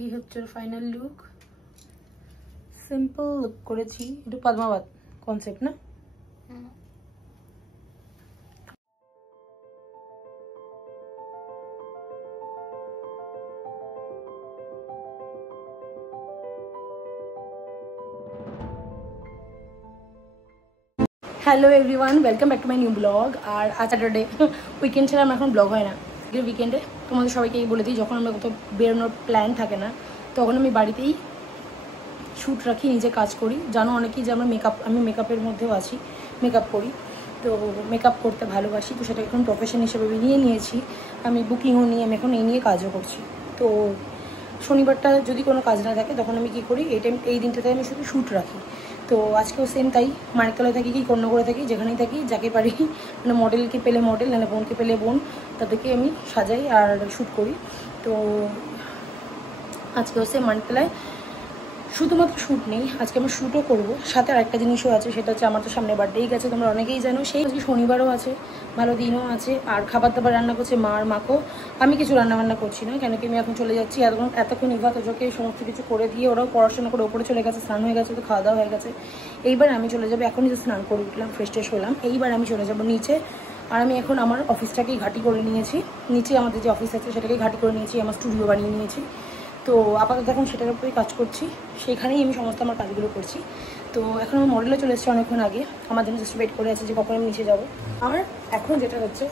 এই হচ্ছে final look. Simple look করেছি, একটু পদ্মাবত কনসেপ্ট না? Hello everyone, welcome back to my new blog. আর আজ স্যাটারডে, উইকেন্ড ছাড়া আমার এখন ব্লগ হয় না। উইকেন্ডে তোমাদের সবাইকেই বলে দিই, যখন আমরা কোথাও বেরোনোর প্ল্যান থাকে না তখন আমি বাড়িতেই শ্যুট রাখি, নিজে কাজ করি। জানো অনেকেই যে আমি মেকআপের মধ্যেও আছি, মেকআপ করি। তো মেকআপ করতে ভালোবাসি, তো সেটা এখন প্রফেশন হিসেবে নিয়ে নিয়েছি। আমি বুকিংও নিয়ে আমি এখন এই নিয়ে কাজও করছি। তো শনিবারটা যদি কোনো কাজ না থাকে তখন আমি কী করি, এই দিনটাতে আমি শুধু শ্যুট রাখি। তো আজকেও সেম তাই, মানিকতলায় থাকি কি কর্ণগড়ে থাকি, যেখানেই থাকি যাকে পারি, মানে মডেলকে পেলে মডেল, নাহলে বোনকে পেলে বোন, তাদেরকে আমি সাজাই আর শ্যুট করি। তো আজকেও সেম মানিকতলায় শুধুমাত্র শ্যুট নেই, আজকে আমি শ্যুটও করবো, সাথে আরেকটা জিনিসও আছে, সেটা হচ্ছে আমার তো সামনে বার্থডেই গেছে, তোমরা অনেকেই জানো। সেই আজকে শনিবারও আছে, ভালো দিনও আছে। আর খাবার দাবার রান্না করছে মা আর মাকেও, আমি কিছু রান্নাবান্না করছি না, কেন কি আমি এখন চলে যাচ্ছি। এতক্ষণ ইভা তোজোকে সমস্ত কিছু করে দিয়ে ওরাও পড়াশোনা করে ওপরে চলে গেছে, স্নান হয়ে গেছে, তো খাওয়া দাওয়া হয়ে গেছে। এইবার আমি চলে যাবো, এখনই যে স্নান করে উঠলাম, ফ্রেশ ট্রেশ হলাম, এইবার আমি চলে যাবো নিচে। আর আমি এখন আমার অফিসটাকেই ঘাঁটি করে নিয়েছি, নিচে আমাদের যে অফিস আছে সেটাকেই ঘাঁটি করে নিয়েছি, আমার স্টুডিও বানিয়ে নিয়েছি। তো আপাতত এখন সেটার উপরেই কাজ করছি, সেখানেই আমি সমস্ত আমার কাজগুলো করছি। তো এখন আমার মডেলও চলে এসেছে অনেকক্ষণ আগে, আমার জন্য জাস্ট ওয়েট করে আছে যে কখন আমি নিচে যাবো। আর এখন যেটা হচ্ছে,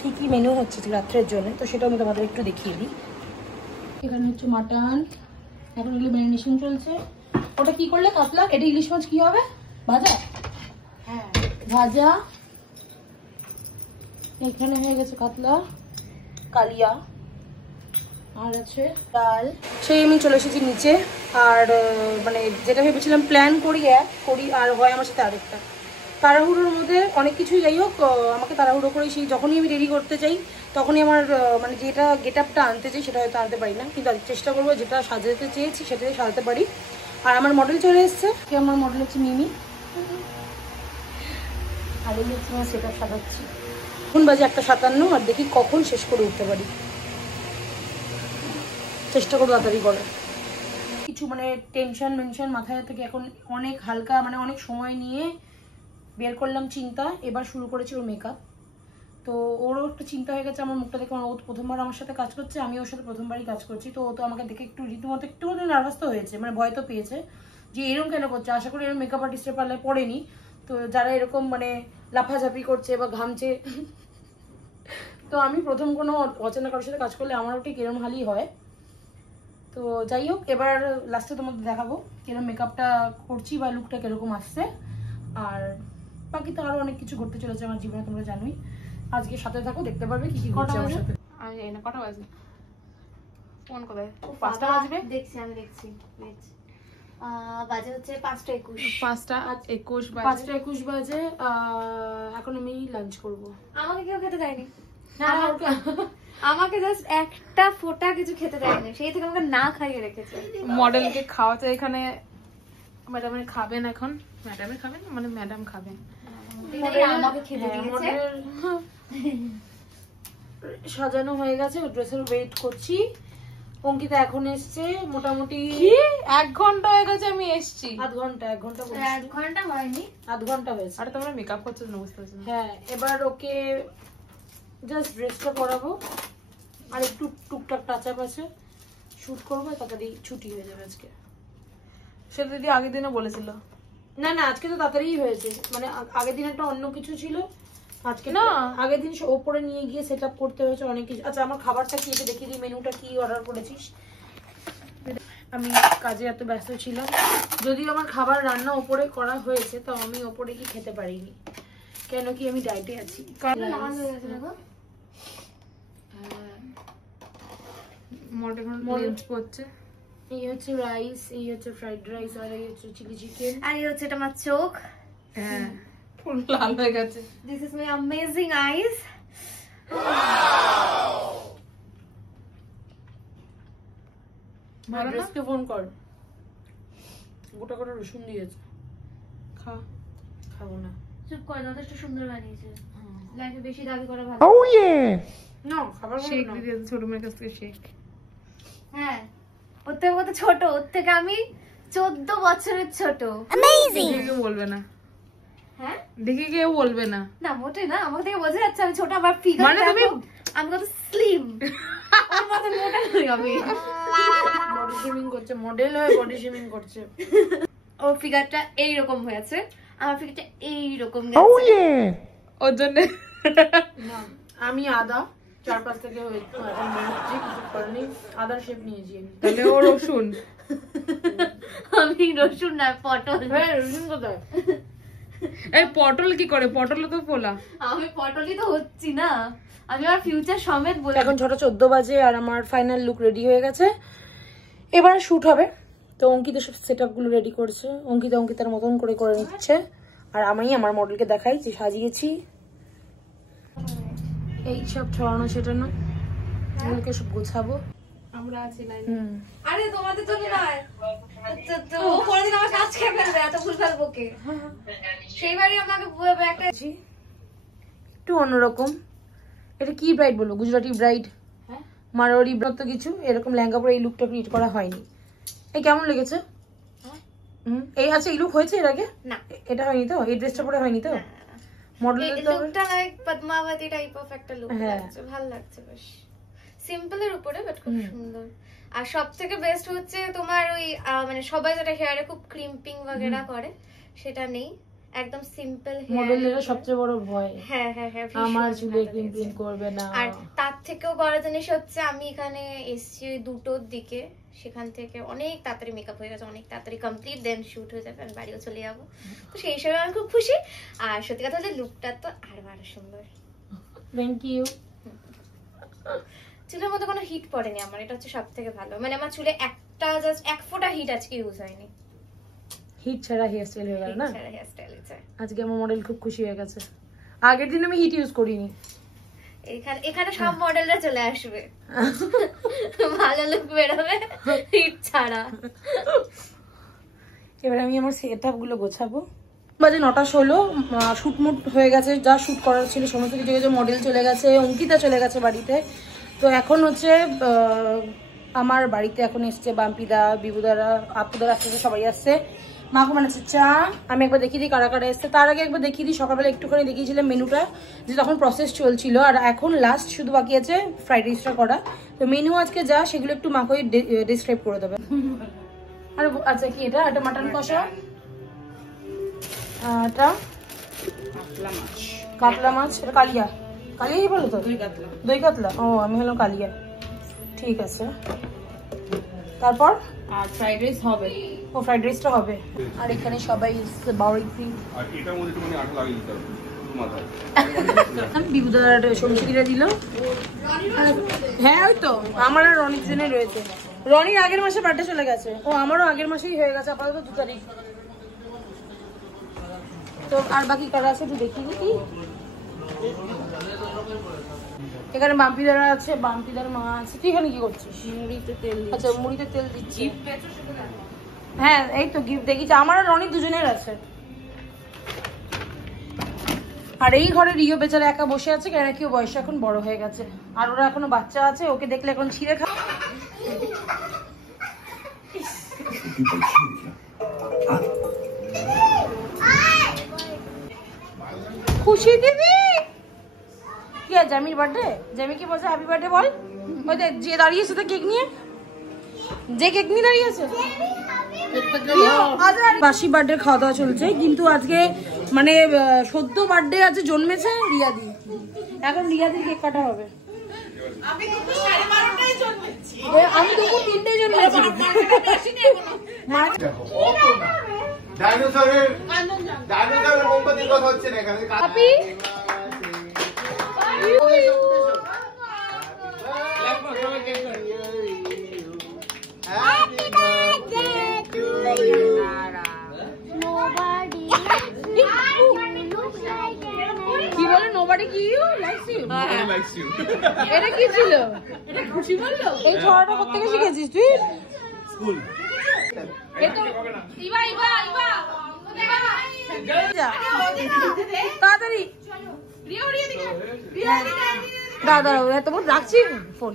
কী কী মেনু হচ্ছে রাত্রের জন্য, তো সেটাও আমি তোমাদের একটু দেখিয়ে দিই। এখানে হচ্ছে মাটন, এখন এগুলো ম্যারিনেশন চলছে। ওটা কি করলে কাতলা, এটা ইলিশ মাছ কি হবে, ভাজা? হ্যাঁ ভাজা। এখানে হয়ে গেছে কাতলা, কালিয়া, আর আছে ডাল। সেই আমি চলে এসেছি নিচে। আর মানে যেটা ভেবেছিলাম প্ল্যান করি আর হয় আমার সাথে আরেকটা। তাড়াহুড়োর মধ্যে অনেক কিছুই, যাই হোক আমাকে তাড়াহুড়ো করে সেই যখনই আমি রেডি করতে চাই তখনই আমার মানে যেটা গেট আপটা আনতে চাই সেটা হয়তো আনতে পারি না, কিন্তু চেষ্টা করবো যেটা সাজাতে চেয়েছি সেটাই সাজাতে পারি। আর আমার মডেল চলে এসছে, আমার মডেল হচ্ছে মিমি। আর এই হচ্ছে আমার সেট আপ সাজাচ্ছি। এখন বাজে 1:57, আর দেখি কখন শেষ করে উঠতে পারি, চেষ্টা করবো তাড়াতাড়ি করার। কিছু মানে টেনশন মাথায় থেকে এখন অনেক হালকা, মানে অনেক সময় নিয়ে বের করলাম চিন্তা। এবার শুরু করেছি ওর মেকআপ। তো ওরও একটা চিন্তা হয়ে গেছে আমার মুখটা দেখে, ও প্রথমবার আমার সাথে কাজ করছে, আমি ওর সাথে প্রথমবারই কাজ করছি। তো ও তো আমাকে দেখে একটু রীতিমতো একটু নার্ভাস তো হয়েছে, মানে ভয় তো পেয়েছে যে এরকম কেন করছে। আশা করি এরকম মেকআপ আর্টিস্টের পাল্লায় পড়েনি। তো যারা এরকম মানে লাফাঝাপি করছে বা ঘামছে, তো আমি প্রথম কোনো অচেনা কারোর সাথে কাজ করলে আমারও ঠিক এরকম হালই হয়। তো যাই হোক, এবার লাস্টে তোমাদের দেখাবো কিরকম মেকআপটা করছি বা লুকটা কিরকম আসছে। আর বাকি তো আরো অনেক কিছু ঘটতে চলেছে আমার জীবনে, তোমরা জানোই। আজকে সাথে থাকো, দেখতে পারবে কি কি ঘটছে আমার সাথে। আমি জানি না কটা বাজে, ফোন কোথায়? 5টা বাজবে, দেখছি আমি দেখছি। বাজে হচ্ছে 5:21। 5:21 বাজে। এখন আমি লাঞ্চ করব। আমাকে কেউ খেতে দেয়নি, আমাকে জাস্ট একটা ফোঁটা কিছু খেতে দেয়নি, সেই থেকে আমাকে না খাইয়ে রেখেছে। মডেলকে খাওয়াতে এখানে ম্যাডামের খাবেন, এখন ম্যাডামে খাবেন, মানে ম্যাডাম খাবেন, আমাকে খেতে দিয়েছে। সাজানো হয়ে গেছে, ড্রেসের ওয়েট করছি। অঙ্কিতা এখন এসছে, মোটামুটি 1 ঘন্টা হয়ে গেছে আমি এসছি। 1 ঘন্টা 1 ঘন্টা 1 ঘন্টা হয়নি, 1 ঘন্টা হয়েছে। আরে তোমরা মেকআপ করছো না, বুঝতে পারছো? হ্যাঁ, এবার ওকে জাস্ট ড্রেসটা পরাবো, আর একটু টুকটাক টাচ আপ আছে, শুট করবো, তাড়াতাড়ি ছুটি হয়ে যাবে আজকে। সেটা দিদি আগের দিনও বলেছিল। না আজকে তো তাড়াতাড়ি হয়েছে, মানে আগের দিন একটা অন্য কিছু ছিল, আজকে না আগের দিন ওপরে নিয়ে গিয়ে সেট আপ করতে হয়েছে অনেক কিছু। আচ্ছা, আমার খাবারটা কি, এটা দেখিয়ে দিই, মেনুটা কি অর্ডার করেছিস। আমি কাজে এত ব্যস্ত ছিলাম, যদিও আমার খাবার রান্না ওপরে করা হয়েছে, তো আমি ওপরে কি খেতে পারিনি, কেন কি আমি ডায়েটে আছি। এই হচ্ছে রাইস, এই হচ্ছে ফ্রাইড রাইস, আর এই হচ্ছে চিলি চিকেন, আর এই হচ্ছে এটা আমার চোখ। হ্যাঁ, ফুল লাল হয়ে গেছে। This is my amazing eyes. ড্রেসকে ফোন কর, গোটা গোটা রসুন দিয়েছে, খাবো না। চুপ করে, যথেষ্ট সুন্দর বানিয়েছে, লাইফে বেশি দাবি করা ভালো না। না, খাবার শেক দিয়ে ছোট মেয়ের কাছ থেকে শেক। হ্যাঁ, ও থেকে কত ছোট, ওর থেকে আমি 14 বছরের ছোট। দেখে কেউ বলবে না, হ্যাঁ দেখে কেউ বলবে না। না মোটে না, আমার থেকে বোঝা যাচ্ছে আমি ছোট। আমার ফিগার মানে তুমি আমি কত স্লিম, ওর মতো মোটা নই আমি। বডি শেমিং করছে, মডেল হয়ে বডি শেমিং করছে। ওর ফিগারটা এইরকম হয়েছে, আমার ফিগারটা এইরকম গেছে। ওর জন্য আমি আদা 4-5 থেকে আদার শেপ নিয়েছি আমি। তাহলে ও রসুন। আমি রসুন না, পটল। হ্যাঁ রসুন কোথায়? এই পটল কি করে? পটল তো পোলা। আমি পটলই তো হচ্ছি না, আমি আমার ফিউচার সমেত বলে। এখন 6:14 বাজে আর আমার ফাইনাল লুক রেডি হয়ে গেছে। এবার শুট হবে, তো অঙ্কিতা সব সেট আপগুলো রেডি করছে। অঙ্কিতার মতন করে নিচ্ছে, আর আমি আমার মডেলকে দেখাই যে সাজিয়েছি। এই সব ছড়ানো ছেটানো এগুলোকে সব গোছাবো। আমরা আছি লাইনে। আরে তোমাদের জন্য নয়, তো ও কোনদিন আমার কাজ খেয়ে ফেলবে এত ভুলভাল বকে। সেইবারই আমাকে বলবে একটা একটু অন্যরকম। এটা কি ব্রাইড বলবো? গুজরাটি ব্রাইড, মারোয়ারি ব্রত কিছু এরকম লেহেঙ্গা পরে এই লুকটা ক্রিয়েট করা হয়নি। এই কেমন লেগেছে? এই আচ্ছা এই লুক হয়েছে এর আগে? না এটা হয়নি তো? এই ড্রেসটা পরে হয়নি তো? মডেলের তো লুকটা লাইক পদ্মাবতী টাইপ অফ একটা লুক হ্যাঁ। লাগছে, ভালো লাগছে বেশ সিম্পলের উপরে, বাট খুব সুন্দর। আর সবথেকে বেস্ট হচ্ছে তোমার ওই মানে সবাই যেটা হেয়ারে খুব ক্রিম্পিং वगैरह করে সেটা নেই, একদম সিম্পল হেয়ার। মডেলের সবচেয়ে বড় ভয় হ্যাঁ হ্যাঁ হ্যাঁ, আমার চুলে ক্রিম্পিং করবে না। আর তার থেকেও বড় জিনিস হচ্ছে আমি এখানে এসছি ওই 2টোর দিকে, সেখান থেকে অনেক তাড়াতাড়ি মেকআপ হয়ে গেছে, অনেক তাড়াতাড়ি কমপ্লিট, দেন শুট হয়ে যাবে, আমি বাড়িও চলে যাবো। তো সেই হিসেবে আমি খুব খুশি। আর সত্যি কথা হচ্ছে লুকটা তো আরো সুন্দর। Thank you. চুলের মধ্যে কোনো হিট পড়েনি আমার, এটা হচ্ছে সব থেকে ভালো। মানে আমার চুলে একটা জাস্ট এক ফোঁটা হিট আজকে ইউজ হয়নি। হিট ছাড়া হেয়ার স্টাইল হয়ে গেল না হেয়ার স্টাইল আছে আজকে। আমার মডেল খুব খুশি হয়ে গেছে। আগের দিন আমি হিট ইউজ করিনি। এখানে সব মডেলরা চলে আসবে, ভালো লুক বেরোবে হিট ছাড়া। এবার আমি আমার সেটআপ গুলো গোছাবো। বাজে 9:16, শুট মুট হয়ে গেছে, যা শুট করার ছিল সমস্ত কিছু গেছে। মডেল চলে গেছে, অঙ্কিতা চলে গেছে বাড়িতে। তো এখন হচ্ছে আমার বাড়িতে এখন এসছে বাম্পিদা, বিবুদারা, আপুদারা আসছে, সবাই আসছে। মাকে বানাচ্ছে চা। আমি একবার দেখিয়ে দিই কারা কারা এসছে। তার আগে একবার দেখিয়ে দিই, সকালবেলা একটুখানি দেখিয়েছিলাম মেনুটা, যে তখন প্রসেস চলছিল। আর এখন লাস্ট শুধু বাকি আছে ফ্রাইড রাইসটা করা। তো মেনু আজকে যা সেগুলো একটু মাকে ডিসক্রাইব করে দেবে। আর আচ্ছা কি এটা? এটা মাটন কষা, এটা কাতলা মাছ, এটা কালিয়া, কালিয়াই বলো তো? দই কাতলা। ও আমি হলাম কালিয়া, ঠিক আছে। তারপর আর ফ্রাইড রাইস হবে। ও ফ্রাইড রাইসটা হবে। আর এখানে সবাই বাউরিতে বিবুদার সবজিটা দিল। হ্যাঁ ওই তো আমার আর রনির জন্য রয়েছে। রনির আগের মাসে বার্থডে চলে গেছে, ও আমারও আগের মাসেই হয়ে গেছে, আপাতত 2 তারিখ। তো আর বাকি কারা আছে একটু দেখি কি। এখানে বাম্পিদারা আছে, বাম্পিদার মা আছে। তুই এখানে কি করছিস? মুড়িতে তেল। আচ্ছা মুড়িতে তেল দিচ্ছি। হ্যাঁ এই তো গিফট দেখিস, আমার আর রনি দুজনের আছে। আর এই ঘরে রিও বেচারা একা বসে আছে, কেন কি বয়স এখন বড় হয়ে গেছে, আর ওরা এখনো বাচ্চা আছে, ওকে দেখলে এখন ছিঁড়ে খা। খুশি দিদি কি আছে? জামির বার্থডে। জামি কি বলছে হ্যাপি বার্থডে বল। ওই দেখ যে দাঁড়িয়েছে তো কেক নিয়ে, যে কেক নিয়ে দাঁড়িয়েছে। বাসি বার্থডে খাওয়া দাওয়া চলছে, কিন্তু আজকে মানে সদ্য বার্থডে আছে, জন্মেছে রিয়াদি। এখন রিয়াদির কেক কাটা হবে। আমি দুপুর 12:30টায় জন্মেছি। আমি দুপুর 3টায় জন্মেছি। ডাইনোসরের মোমবাতির কথা হচ্ছে না এখানে। হ্যাপি কি বলে? নোবডি কি ইউ লাইকস ইউ। এটা কি ছিল? এটা খুশি বললো। এই ছড়াটা কোত্থেকে শিখেছিস তুই? স্কুল। এটা ইবা ইবা ইবা তাড়াতাড়ি রিও রিও দিকে দাদা এত বড় রাখছি ফোন।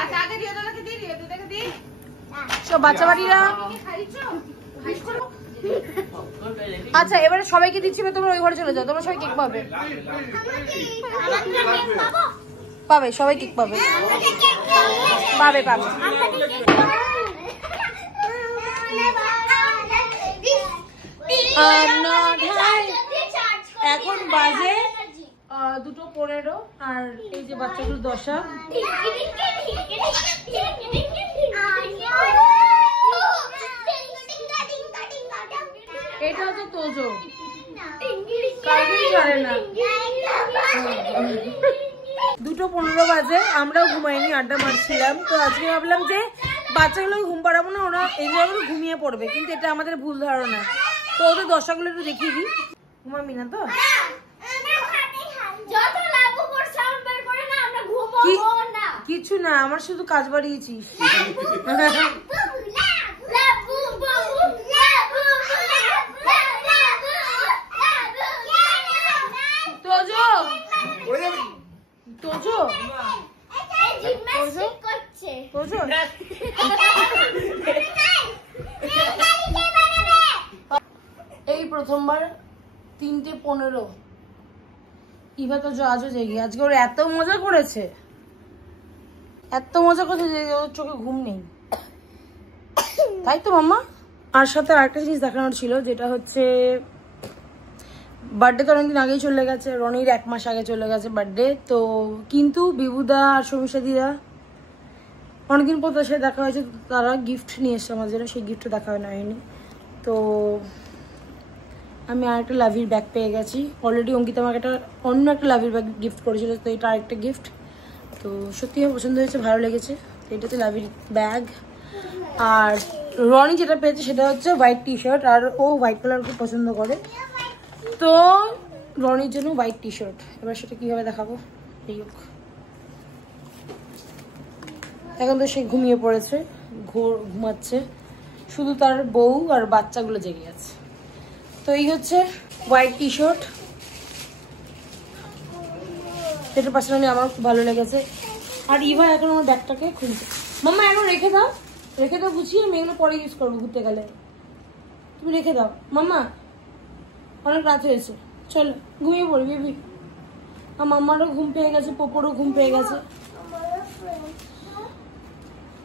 আচ্ছা আগে রিও দাদাকে দি, রিও দাদাকে দি। সব বাচ্চা বাড়িরা। আচ্ছা এবারে সবাইকে দিচ্ছি, তোমরা ওই ঘরে চলে যাও, তোমরা সবাই কেক পাবে, পাবে সবাই কেক পাবে, পাবে পাবে। এখন বাজে 2:15 আর এই যে বাচ্চাগুলো দশা। এটা হচ্ছে তোজো, কাউকেই ছাড়ে না। 2:15 বাজে, আমরাও ঘুমাইনি, আড্ডা মারছিলাম। তো আজকে ভাবলাম যে বাচ্চাগুলো ঘুম পাড়াবো না, ওরা এই জায়গাগুলো ঘুমিয়ে পড়বে, কিন্তু এটা আমাদের ভুল ধারণা। তো ওদের দশাগুলো একটু দেখিয়ে দিই। ঘুমাবি না তো? কিছু না, আমার শুধু কাজ বাড়িয়েছিস। তোজো তোজো তোজো এই প্রথমবার 3:15 ইভা তো আজও জেগে। আজকে ওর এত মজা করেছে, এত মজা করেছে যে ওর চোখে ঘুম নেই, তাই তো মাম্মা? আর সাথে আরেকটা জিনিস দেখানোর ছিল, যেটা হচ্ছে বার্থডে তো অনেকদিন আগেই চলে গেছে, রনির 1 মাস আগে চলে গেছে বার্থডে। তো কিন্তু বিভুদা আর সমীষা দিদা অনেকদিন পর তার সাথে দেখা হয়েছে, তারা গিফট নিয়ে এসছে আমার জন্য, সেই গিফটটা দেখা হয়নি। তো আমি আরেকটা লাভির ব্যাগ পেয়ে গেছি। অলরেডি অঙ্কিতা আমাকে অন্য একটা লাভির ব্যাগ গিফট করেছিল, তো এটা আরেকটা গিফট। তো সত্যি পছন্দ হয়েছে, ভালো লেগেছে। তো এটা হচ্ছে লাভির ব্যাগ। আর রনি যেটা পেয়েছে সেটা হচ্ছে হোয়াইট টি-শার্ট, আর ও হোয়াইট কালার খুব পছন্দ করে, তো রনির জন্য হোয়াইট টি-শার্ট। এবার সেটা কীভাবে দেখাবো, এই হোক। এখন তো সে ঘুমিয়ে পড়েছে, ঘুমাচ্ছে, শুধু তার বউ আর বাচ্চাগুলো জেগে আছে। তো এই হচ্ছে হোয়াইট টি-শার্ট, এটা পার্সোনালি আমার খুব ভালো লেগেছে। আর ইভা এখন আমার ব্যাগটাকে খুলছে। মাম্মা এখন রেখে দাও, রেখে দাও গুছিয়ে, আমি এগুলো পরে ইউজ করবো ঘুরতে গেলে। তুমি রেখে দাও মাম্মা, অনেক রাত হয়েছে, চলো ঘুমিয়ে পড়ি বেবি। আর মাম্মারও ঘুম পেয়ে গেছে, পোপোরও ঘুম পেয়ে গেছে।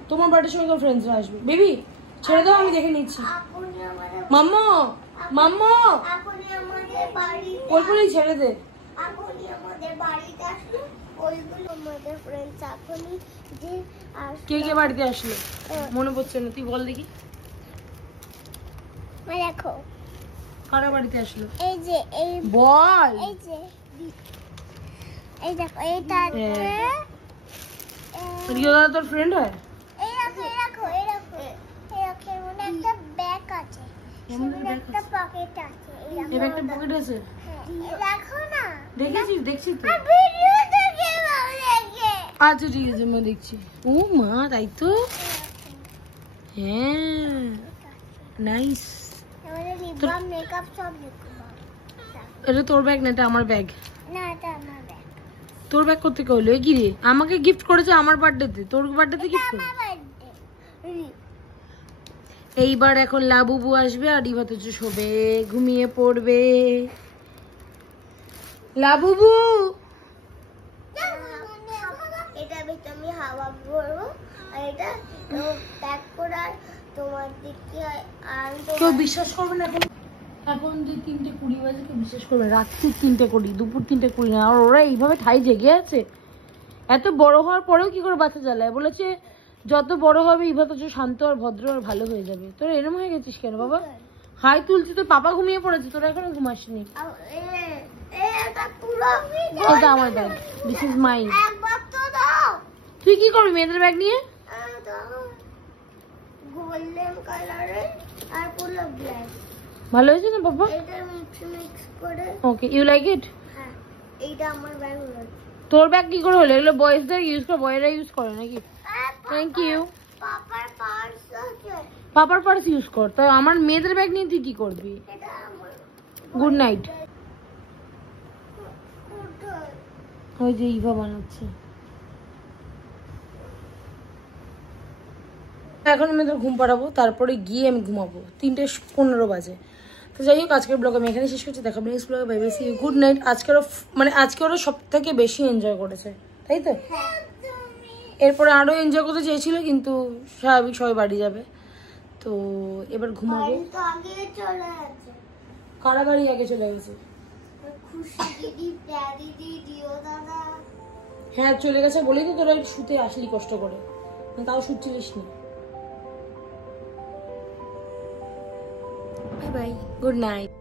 তোমার বাড়ির সঙ্গে তোর ফ্রেন্ডসরা আসবে। বেবি ছেড়ে দাও, আমি দেখে নিচ্ছি। মাম্মা মাম্মা ওই ছেড়ে দে। কে কে বাড়িতে আসলো মনে পড়ছে না, তুই বল দেখি। দেখো কারা বাড়িতে আসলো, এই যে এই বল। এই যে এই দেখো, এইটা রিওদা তোর ফ্রেন্ড হয়? এই দেখো এই দেখো এই দেখো এই দেখো, এর মধ্যে একটা ব্যাগ আছে, এর মধ্যে একটা পকেট আছে। এই ব্যাগটা পকেট আছে, দেখো না, দেখেছিস? দেখছি তো, ভিডিও দেখে ভালো লাগে। আচ্ছা ঠিক আছে, আমি দেখছি। ও মা, তাই তো, হ্যাঁ নাইস। আমাদের লিপবাম মেকআপ সব দেখো। এটা তোর ব্যাগ না, এটা আমার ব্যাগ। না এটা আমার ব্যাগ। তোর ব্যাগ করতে কইলো কি রে? আমাকে গিফট করেছে আমার বার্থডেতে, তোর বার্থডেতে গিফট করে। আমার বার্থডে। এইবার এখন লাবুবু আসবে আর ইভা তো শোবে, ঘুমিয়ে পড়বে। লাবুবু এটা আমি হাওয়া ভরবো, আর এটা প্যাক করার তোমার দিকে। আর কেউ বিশ্বাস করবে না, এখন এখন যে 3:20 বাজে, কেউ বিশ্বাস করবে? রাত্রি 3:20, দুপুর 3:20 না। আর ওরা এইভাবে ঠাই জেগে আছে, এত বড় হওয়ার পরেও কি করে বাচ্চা জ্বালায়। বলেছে যত বড় হবে ইভা তো শান্ত আর ভদ্র আর ভালো হয়ে যাবে। তোরা এরম হয়ে গেছিস কেন বাবা? হাই তুলছি, তোর পাপা ঘুমিয়ে পড়েছে, তোরা এখনো ঘুমাসনি। এটা আমার ব্যাগ, দিস ইজ মাইন। তুই কি করবি মেয়েদের ব্যাগ নিয়ে? গোল্ডেন কালারের আর পুরো ব্ল্যাক। ভালো হয়েছে না বাবা? এটা মিক্স করে। ওকে, ইউ লাইক ইট? হ্যাঁ, এইটা আমার ব্যাগ হলো। তোর ব্যাগ কি করে হলো? এগুলো বয়েজদের ইউজ করে, বয়েরা ইউজ করে নাকি? Thank you. পাপার পার্স আছে, পাপার পার্স ইউজ কর। তো আমার মেয়েদের ব্যাগ নিয়ে তুই কি করবি? এটা আমার। Good night. ওই যে ইভা বানাচ্ছে। এখন আমি তো ঘুম পাড়াবো, তারপরে গিয়ে আমি ঘুমাবো। 3:15 বাজে। তো যাই হোক, আজকের ব্লগ আমি এখানে শেষ করছি। দেখাবো নেক্সট ব্লগে। Bye bye, see you, good night. আজকে ওরা সব থেকে বেশি এনজয় করেছে, তাই তো? এরপরে আরও এনজয় করতে চেয়েছিল, কিন্তু স্বাভাবিক সবাই বাড়ি যাবে। তো এবার ঘুমাবো। তো আগে চলে আছে কারা বাড়ি আগে চলে গেছে? খুশি দিদি, দিদি, দিও দাদা। হ্যাঁ চলে গেছে বলেই তো তোরা শুতে আসলি কষ্ট করে, তাও শুচ্ছিলিস না। Bye bye, good night.